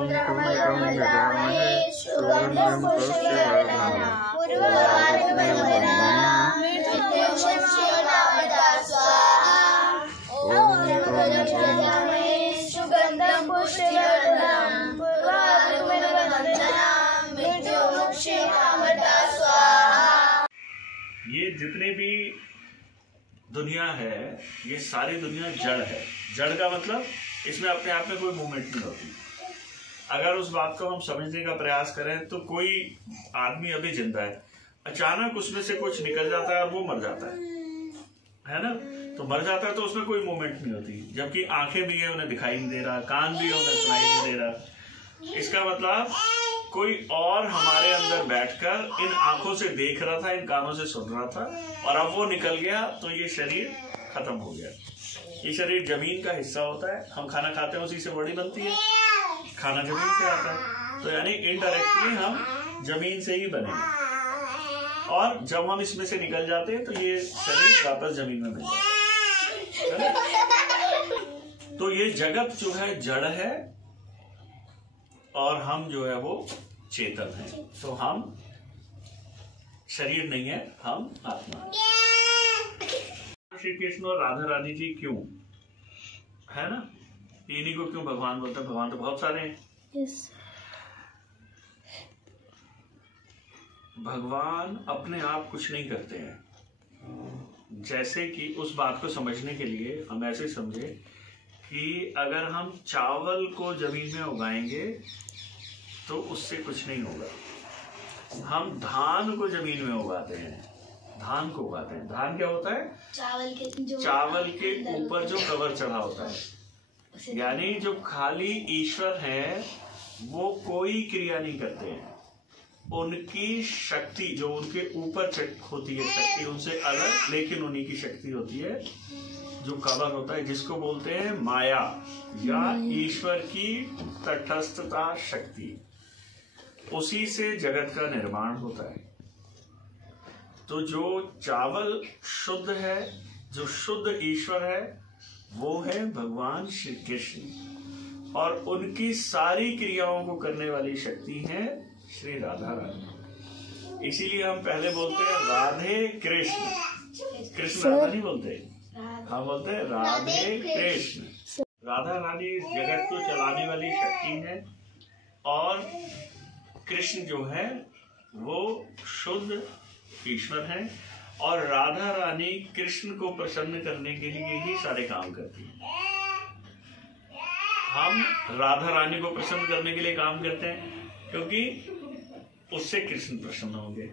ये जितने भी दुनिया है, ये सारी दुनिया जड़ है। जड़ का मतलब इसमें अपने आप में कोई मूवमेंट नहीं होती। अगर उस बात को हम समझने का प्रयास करें तो कोई आदमी अभी जिंदा है, अचानक उसमें से कुछ निकल जाता है और वो मर जाता है ना। तो मर जाता है तो उसमें कोई मूवमेंट नहीं होती, जबकि आंखें भी है उन्हें दिखाई नहीं दे रहा, कान भी है उन्हें सुनाई नहीं दे रहा। इसका मतलब कोई और हमारे अंदर बैठकर इन आंखों से देख रहा था, इन कानों से सुन रहा था, और अब वो निकल गया तो ये शरीर खत्म हो गया। ये शरीर जमीन का हिस्सा होता है, हम खाना खाते हैं उसी से बॉडी बनती है, खाना जमीन से आता है, तो यानी इनडायरेक्टली हम जमीन से ही बने। और जब हम इसमें से निकल जाते हैं तो ये शरीर वापस जमीन में मिल जाता है। तो ये जगत जो है जड़ है और हम जो है वो चेतन है। तो हम शरीर नहीं है, हम आत्मा है। श्री कृष्ण और राधा रानी जी क्यों है ना, इन्हीं को क्यों भगवान बोलते हैं? भगवान तो बहुत सारे हैं। yes. भगवान अपने आप कुछ नहीं करते हैं। जैसे कि उस बात को समझने के लिए हम ऐसे समझे कि अगर हम चावल को जमीन में उगाएंगे तो उससे कुछ नहीं होगा। हम धान को जमीन में उगाते हैं, धान को उगाते हैं। धान क्या होता है? चावल के ऊपर जो कवर चढ़ा होता है। यानी जो खाली ईश्वर है वो कोई क्रिया नहीं करते हैं। उनकी शक्ति जो उनके ऊपर होती है, शक्ति उनसे अलग, लेकिन उन्हीं की शक्ति होती है जो कवर होता है, जिसको बोलते हैं माया या ईश्वर की तटस्थता शक्ति। उसी से जगत का निर्माण होता है। तो जो चावल शुद्ध है, जो शुद्ध ईश्वर है, वो है भगवान श्री कृष्ण, और उनकी सारी क्रियाओं को करने वाली शक्ति है श्री राधा रानी। इसीलिए हम पहले बोलते हैं राधे कृष्ण। कृष्ण राधा नहीं बोलते, हम बोलते हैं राधे कृष्ण। राधा रानी इस जगत को चलाने वाली शक्ति है, और कृष्ण जो है वो शुद्ध ईश्वर है, और राधा रानी कृष्ण को प्रसन्न करने के लिए ही सारे काम करती है। हम राधा रानी को प्रसन्न करने के लिए काम करते हैं क्योंकि उससे कृष्ण प्रसन्न होंगे,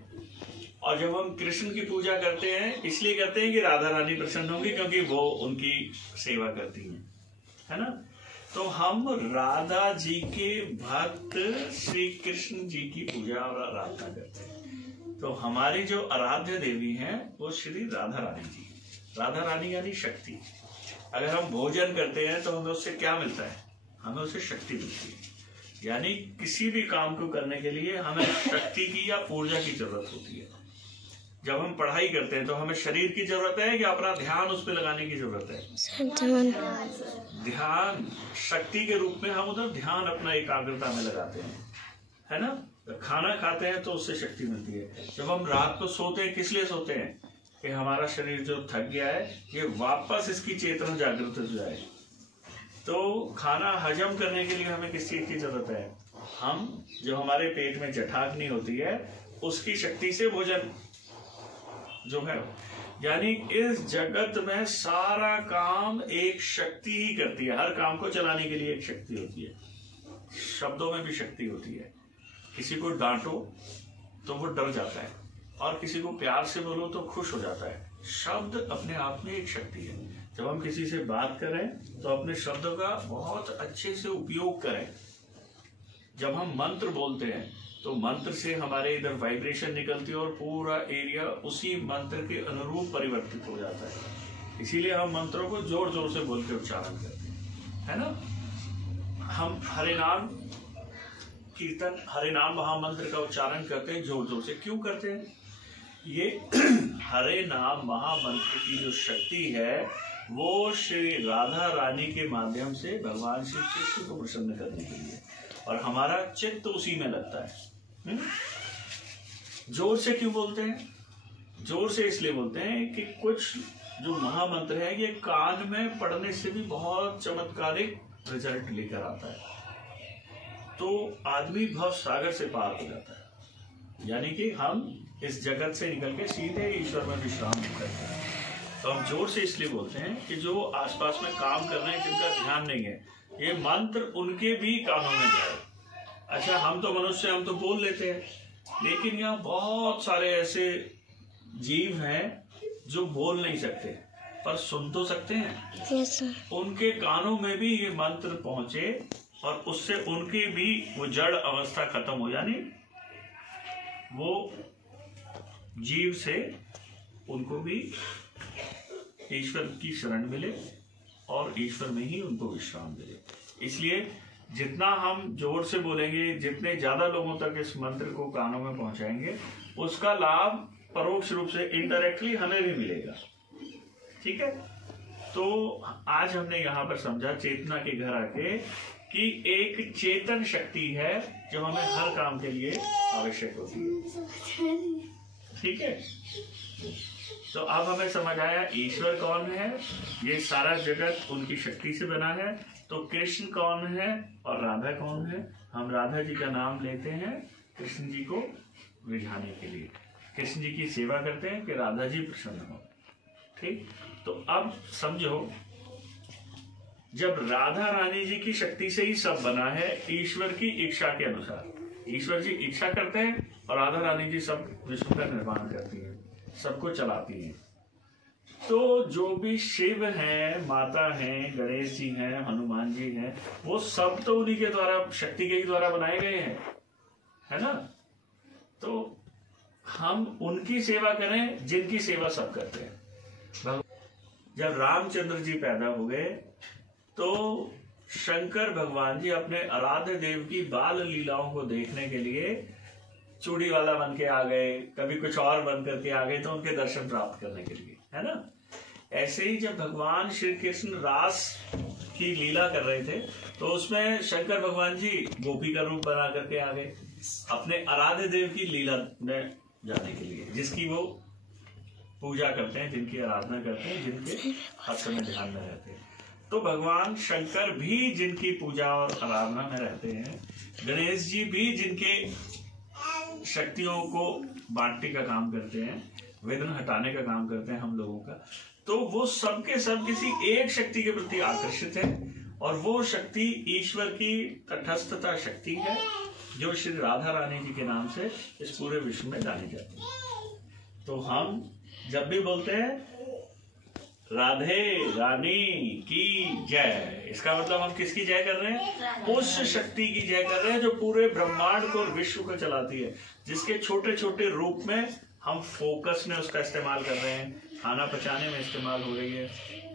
और जब हम कृष्ण की पूजा करते हैं इसलिए करते हैं कि राधा रानी प्रसन्न होंगी, क्योंकि वो उनकी सेवा करती हैं, है ना। तो हम राधा जी के भक्त श्री कृष्ण जी की पूजा और आराधना करते हैं। तो हमारी जो आराध्य देवी हैं वो श्री राधा रानी जी। राधा रानी यानी शक्ति। अगर हम भोजन करते हैं तो हमें उससे क्या मिलता है? हमें उससे शक्ति मिलती है। यानी किसी भी काम को करने के लिए हमें शक्ति की या ऊर्जा की जरूरत होती है। जब हम पढ़ाई करते हैं तो हमें शरीर की जरूरत है या अपना ध्यान उस पर लगाने की जरूरत है? ध्यान शक्ति के रूप में हम उधर ध्यान अपना एकाग्रता में लगाते हैं, है ना। खाना खाते हैं तो उससे शक्ति मिलती है। जब हम रात को सोते हैं किस लिए सोते हैं? कि हमारा शरीर जो थक गया है ये वापस इसकी चेतना जागृत हो जाए। तो खाना हजम करने के लिए हमें किस चीज की जरूरत है? हम जो हमारे पेट में जठराग्नि होती है उसकी शक्ति से भोजन जो है, यानी इस जगत में सारा काम एक शक्ति ही करती है। हर काम को चलाने के लिए एक शक्ति होती है। शब्दों में भी शक्ति होती है। किसी को डांटो तो वो डर जाता है, और किसी को प्यार से बोलो तो खुश हो जाता है। शब्द अपने आप में एक शक्ति है। जब हम किसी से बात करें तो अपने शब्दों का बहुत अच्छे से उपयोग करें। जब हम मंत्र बोलते हैं तो मंत्र से हमारे इधर वाइब्रेशन निकलती है और पूरा एरिया उसी मंत्र के अनुरूप परिवर्तित हो जाता है। इसीलिए हम मंत्रों को जोर जोर से बोल के उच्चारण करते हैं, है ना। हम हरे नाम कीर्तन, हरे नाम महामंत्र का उच्चारण करते हैं जोर जोर से। क्यों करते हैं? ये हरे नाम महामंत्र की जो शक्ति है वो श्री राधा रानी के माध्यम से भगवान श्री कृष्ण को प्रसन्न करने के लिए। और हमारा चित्त उसी में लगता है। जोर से क्यों बोलते हैं? जोर से इसलिए बोलते हैं कि कुछ जो महामंत्र है ये कान में पढ़ने से भी बहुत चमत्कारिक रिजल्ट लेकर आता है, तो आदमी भव सागर से पार हो जाता है, यानी कि हम इस जगत से निकल के सीधे ईश्वर में विश्राम करते हैं। तो हम जोर से इसलिए बोलते हैं कि जो आसपास में काम कर रहे हैं, जिनका ध्यान नहीं है, ये मंत्र उनके भी कानों में जाए। अच्छा, हम तो मनुष्य, हम तो बोल लेते हैं, लेकिन यहाँ बहुत सारे ऐसे जीव हैं जो बोल नहीं सकते पर सुन तो सकते हैं। yes, उनके कानों में भी ये मंत्र पहुंचे और उससे उनकी भी वो जड़ अवस्था खत्म हो, यानी वो जीव से उनको भी ईश्वर की शरण मिले और ईश्वर में ही उनको विश्राम मिले। इसलिए जितना हम जोर से बोलेंगे, जितने ज्यादा लोगों तक इस मंत्र को कानों में पहुंचाएंगे, उसका लाभ परोक्ष रूप से इनडायरेक्टली हमें भी मिलेगा। ठीक है, तो आज हमने यहाँ पर समझा चेतना के घर आके कि एक चेतन शक्ति है जो हमें हर काम के लिए आवश्यक होती है। ठीक है, तो अब हमें समझ आया ईश्वर कौन है, ये सारा जगत उनकी शक्ति से बना है। तो कृष्ण कौन है और राधा कौन है? हम राधा जी का नाम लेते हैं कृष्ण जी को रिझाने के लिए, कृष्ण जी की सेवा करते हैं कि राधा जी प्रसन्न हो। ठीक, तो अब समझो, जब राधा रानी जी की शक्ति से ही सब बना है, ईश्वर की इच्छा के अनुसार, ईश्वर जी इच्छा करते हैं और राधा रानी जी सब विश्व का निर्माण करती हैं, सबको चलाती हैं। तो जो भी शिव हैं, माता हैं, गणेश जी हैं, हनुमान जी हैं, वो सब तो उन्हीं के द्वारा, शक्ति के ही द्वारा बनाए गए हैं, है ना। तो हम उनकी सेवा करें जिनकी सेवा सब करते हैं। जब रामचंद्र जी पैदा हो गए तो शंकर भगवान जी अपने आराध्य देव की बाल लीलाओं को देखने के लिए चूड़ी वाला बन के आ गए, कभी कुछ और बन करके आ गए, तो उनके दर्शन प्राप्त करने के लिए, है ना। ऐसे ही जब भगवान श्री कृष्ण रास की लीला कर रहे थे तो उसमें शंकर भगवान जी गोपी का रूप बना करके आ गए अपने आराध्य देव की लीला में जाने के लिए, जिसकी वो पूजा करते हैं, जिनकी आराधना करते हैं, जिनके हर समय ध्यान में रहते हैं। तो भगवान शंकर भी जिनकी पूजा और आराधना में रहते हैं, गणेश जी भी जिनके शक्तियों को बांटने का काम करते हैं, विघ्न हटाने का काम करते हैं हम लोगों का, तो वो सबके सब किसी एक शक्ति के प्रति आकर्षित है, और वो शक्ति ईश्वर की तटस्थता शक्ति है जो श्री राधा रानी जी के नाम से इस पूरे विश्व में जानी जाती है। तो हम जब भी बोलते हैं राधे रानी की जय, इसका मतलब हम किसकी जय कर रहे हैं? उस शक्ति की जय कर रहे हैं जो पूरे ब्रह्मांड को और विश्व को चलाती है, जिसके छोटे छोटे रूप में हम फोकस में उसका इस्तेमाल कर रहे हैं, खाना पचाने में इस्तेमाल हो रही है,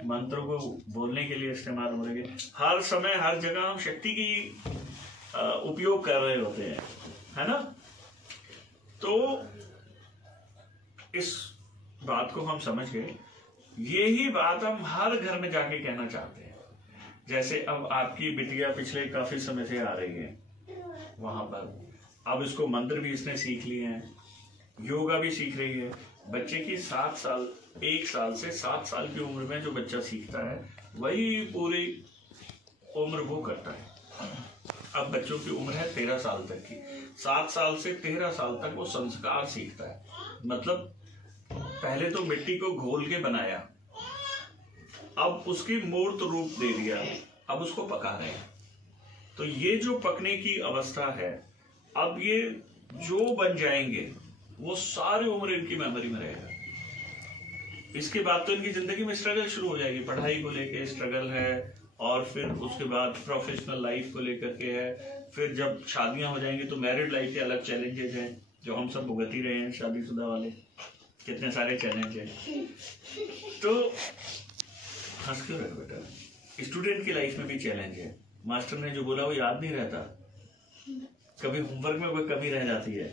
मंत्रों को बोलने के लिए इस्तेमाल हो रही है, हर समय हर जगह हम शक्ति की उपयोग कर रहे होते हैं, है ना। तो इस बात को हम समझ गए, यही बात हम हर घर में जाके कहना चाहते हैं। जैसे अब आपकी बिटिया पिछले काफी समय से आ रही है वहां पर, अब इसको मंत्र भी इसने सीख लिए हैं, योगा भी सीख रही है। बच्चे की 7 साल, 1 साल से 7 साल की उम्र में जो बच्चा सीखता है वही पूरी उम्र वो करता है। अब बच्चों की उम्र है 13 साल तक की, 7 साल से 13 साल तक वो संस्कार सीखता है। मतलब पहले तो मिट्टी को घोल के बनाया, अब उसकी मूर्त रूप दे दिया, अब उसको पका रहे हैं। तो ये जो पकने की अवस्था है, अब ये जो बन जाएंगे वो सारी उम्र इनकी मेमोरी में रहेगा। इसके बाद तो इनकी जिंदगी में स्ट्रगल शुरू हो जाएगी, पढ़ाई को लेके स्ट्रगल है, और फिर उसके बाद प्रोफेशनल लाइफ को लेकर के है, फिर जब शादियां हो जाएंगी तो मैरिड लाइफ के अलग चैलेंजेस हैं जो हम सब भुगत ही रहे हैं, शादीशुदा वाले कितने सारे चैलेंज हैं। तो हंस क्यों रहे बेटा? स्टूडेंट की लाइफ में भी चैलेंज है, मास्टर ने जो बोला वो याद नहीं रहता, कभी होमवर्क में कोई कमी रह जाती है,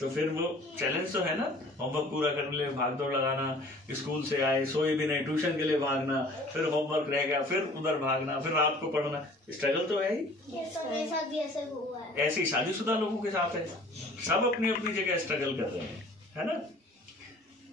तो फिर वो चैलेंज तो है ना, होमवर्क पूरा करने के लिए भाग दौड़ लगाना, स्कूल से आए सोए भी नहीं, ट्यूशन के लिए भागना, फिर होमवर्क रह गया, फिर उधर भागना, फिर रात को पढ़ना, स्ट्रगल तो है ही। ऐसे हुआ है। ऐसे ही शादीशुदा लोगों के साथ है, सब अपनी अपनी जगह स्ट्रगल कर रहे हैं, है ना।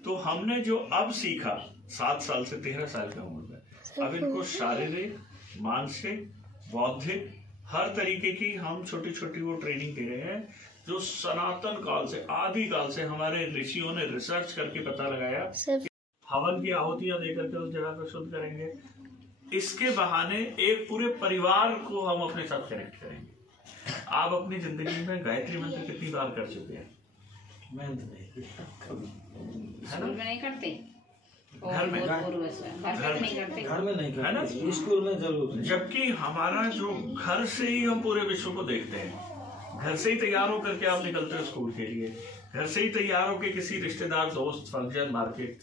तो हमने जो अब सीखा 7 साल से 13 साल की उम्र में, अब इनको शारीरिक, मानसिक, बौद्धिक हर तरीके की हम छोटी छोटी वो ट्रेनिंग दे रहे हैं, जो सनातन काल से, आदि काल से हमारे ऋषियों ने रिसर्च करके पता लगाया। हवन की आहुतियां देकर के उस जगह को शुद्ध करेंगे, इसके बहाने एक पूरे परिवार को हम अपने साथ कनेक्ट करेंगे। आप अपनी जिंदगी में गायत्री मंत्र कितनी बार कर चुके हैं? मैं है ना? नहीं करते, घर में नहीं करते, घर में नहीं है ना, स्कूल में जरूर। जबकि हमारा जो घर से ही हम पूरे विश्व को देखते हैं, घर से ही तैयार होकर के आप निकलते हो स्कूल के लिए, घर से ही तैयार होकर किसी रिश्तेदार, दोस्त, फंक्शन, मार्केट,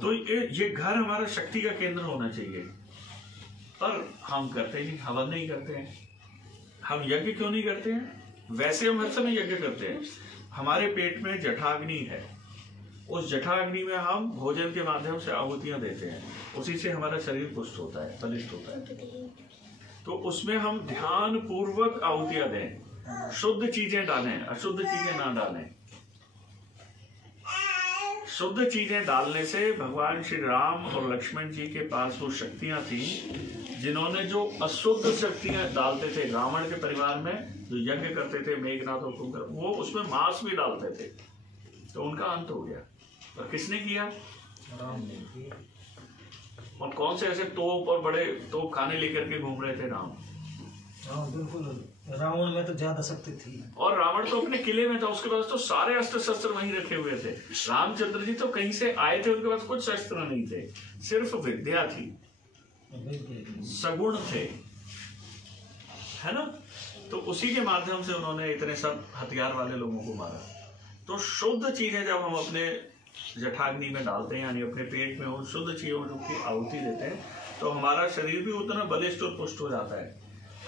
तो ये घर हमारा शक्ति का केंद्र होना चाहिए। पर हम करते ही नहीं, हवन नहीं करते हैं। हम यज्ञ क्यों नहीं करते हैं? वैसे हम हर समय यज्ञ करते हैं। हमारे पेट में जठाग्नि है, उस जठाग्नि में हम भोजन के माध्यम से आहुतियां देते हैं, उसी से हमारा शरीर पुष्ट होता है, बलिष्ठ होता है। तो उसमें हम ध्यान पूर्वक आहुतियां दें, शुद्ध चीजें डालें, अशुद्ध चीजें ना डालें। शुद्ध चीजें डालने से भगवान श्री राम और लक्ष्मण जी के पास वो शक्तियां थी, जिन्होंने जो अशुद्ध शक्तियां डालते थे रावण के परिवार में, जो यज्ञ करते थे मेघनाथ और कुंभकर्ण, वो उसमें मांस भी डालते थे, तो उनका अंत हो गया। और किसने किया? राम ने किया। और कौन से ऐसे तोप और बड़े तोप खाने लेकर के घूम रहे थे राम? हाँ बिल्कुल, रावण में तो ज्यादा शक्ति थी। और रावण तो अपने किले में था, उसके पास तो सारे अस्त्र शस्त्र वहीं रखे हुए थे। रामचंद्र जी तो कहीं से आए थे, उनके पास कुछ शस्त्र नहीं थे, सिर्फ विद्या थी, सगुण थे, है ना। तो उसी के माध्यम से उन्होंने इतने सब हथियार वाले लोगों को मारा। तो शुद्ध चीजें जब हम अपने जठाग्नि में डालते हैं, यानी अपने पेट में उन शुद्ध चीजों की आहुति देते हैं, तो हमारा शरीर भी उतना बलिष्ठ और पुष्ट हो जाता है।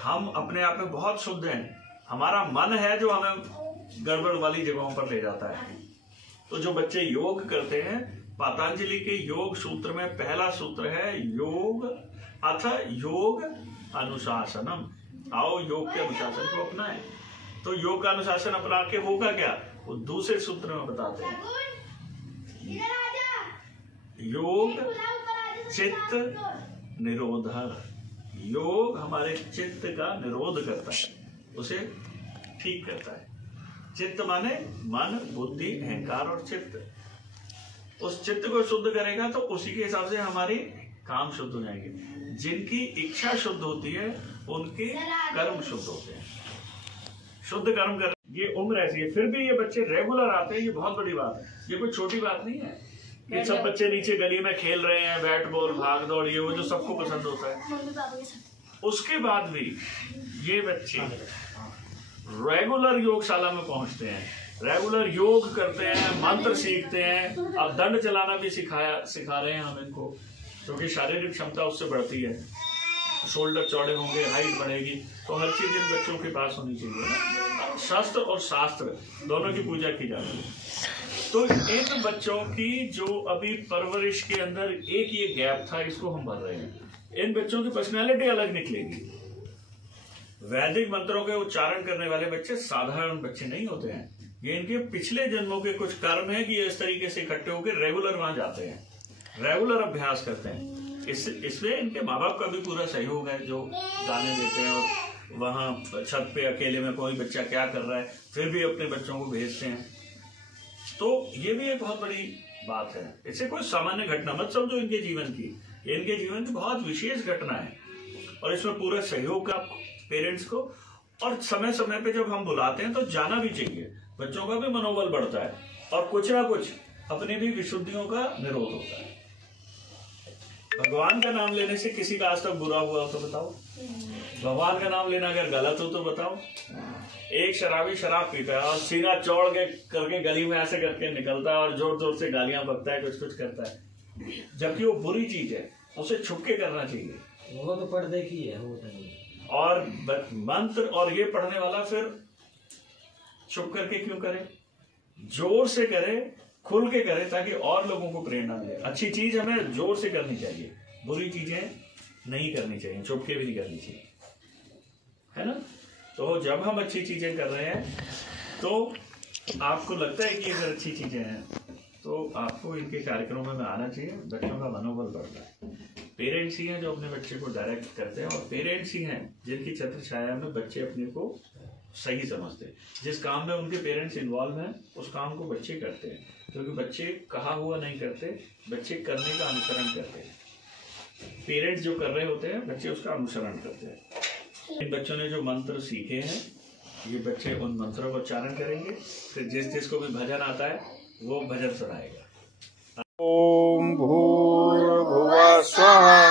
हम अपने आप में बहुत शुद्ध हैं। हमारा मन है जो हमें गड़बड़ वाली जगहों पर ले जाता है। तो जो बच्चे योग करते हैं, पतंजलि के योग सूत्र में पहला सूत्र है योग अथ योग अनुशासनम। आओ योग के अनुशासन को अपनाएं। तो योग का अनुशासन अपना के होगा क्या, वो दूसरे सूत्र में बताते हैं। योग चित्त निरोधक, योग हमारे चित्त का निरोध करता है, उसे ठीक करता है। चित्त माने मन, बुद्धि, अहंकार और चित्त। उस चित्त को शुद्ध करेगा तो उसी के हिसाब से हमारे काम शुद्ध हो जाएंगे। जिनकी इच्छा शुद्ध होती है उनके कर्म शुद्ध होते हैं। शुद्ध कर्म कर, ये उम्र ऐसी है, फिर भी ये बच्चे रेगुलर आते हैं, ये बहुत बड़ी बात है। ये कोई छोटी बात नहीं है। ये सब बच्चे नीचे गली में खेल रहे हैं, बैट बॉल, भाग दौड़, ये वो जो सबको पसंद होता है, उसके बाद भी ये बच्चे रेगुलर योगशाला में पहुंचते हैं, रेगुलर योग करते हैं, मंत्र सीखते हैं। अब दंड चलाना भी सिखा रहे हैं हम इनको, क्योंकि शारीरिक क्षमता उससे बढ़ती है। शोल्डर चौड़े होंगे, हाइट बढ़ेगी, तो हर चीज इन बच्चों के पास होनी चाहिए ना। शस्त्र और शास्त्र दोनों की पूजा की जाती है। तो इन बच्चों की जो अभी परवरिश के अंदर एक ये गैप था, इसको हम भर रहे हैं। इन बच्चों की पर्सनैलिटी अलग निकलेगी। वैदिक मंत्रों के उच्चारण करने वाले बच्चे साधारण बच्चे नहीं होते हैं। ये इनके पिछले जन्मों के कुछ कर्म है कि इस तरीके से इकट्ठे होकर रेगुलर वहां जाते हैं, रेगुलर अभ्यास करते हैं। इसलिए इनके माँ बाप का भी पूरा सहयोग है, जो गाने देते हैं और वहां छत पे अकेले में कोई बच्चा क्या कर रहा है फिर भी अपने बच्चों को भेजते हैं। तो ये भी एक बहुत बड़ी बात है। इससे कोई सामान्य घटना मत समझो इनके जीवन की, इनके जीवन की बहुत विशेष घटना है और इसमें पूरा सहयोग का पेरेंट्स को। और समय समय पे जब हम बुलाते हैं तो जाना भी चाहिए, बच्चों का भी मनोबल बढ़ता है और कुछ ना कुछ अपनी भी विशुद्धियों का निरोध होता है। भगवान का नाम लेने से किसी का आज तक बुरा हुआ हो तो बताओ? भगवान का नाम लेना अगर गलत हो तो बताओ? एक शराबी शराब पीता है और सीना चौड़ के करके गली में ऐसे करके निकलता है और जोर जोर से गालियां बकता है, कुछ कुछ करता है, जबकि वो बुरी चीज है, उसे छुप के करना चाहिए। वो तो पढ़ देखी है वो नहीं। और मंत्र और ये पढ़ने वाला फिर छुप करके क्यों करे? जोर से करे, खुल के करे, ताकि और लोगों को प्रेरणा मिले। अच्छी चीज हमें जोर से करनी चाहिए, बुरी चीजें नहीं करनी चाहिए, चुपके भी नहीं करनी चाहिए, है ना। तो जब हम अच्छी चीजें कर रहे हैं तो आपको लगता है कि अगर अच्छी चीजें हैं तो आपको इनके कार्यक्रमों में आना चाहिए, बच्चों का मनोबल बढ़ता है। पेरेंट्स ही हैं जो अपने बच्चे को डायरेक्ट करते हैं, और पेरेंट्स ही हैं जिनकी छत्र छाया में बच्चे अपने को सही समझते हैं। जिस काम में उनके पेरेंट्स इन्वॉल्व हैं उस काम को बच्चे करते हैं, क्योंकि बच्चे कहा हुआ नहीं करते, बच्चे करने का अनुसरण करते हैं। पेरेंट्स जो कर रहे होते हैं बच्चे उसका अनुसरण करते हैं। इन बच्चों ने जो मंत्र सीखे हैं, ये बच्चे उन मंत्रों का उच्चारण करेंगे, फिर जिस जिसको भी भजन आता है वो भजन सुनाएगा। ओम भूर्भुवः स्वः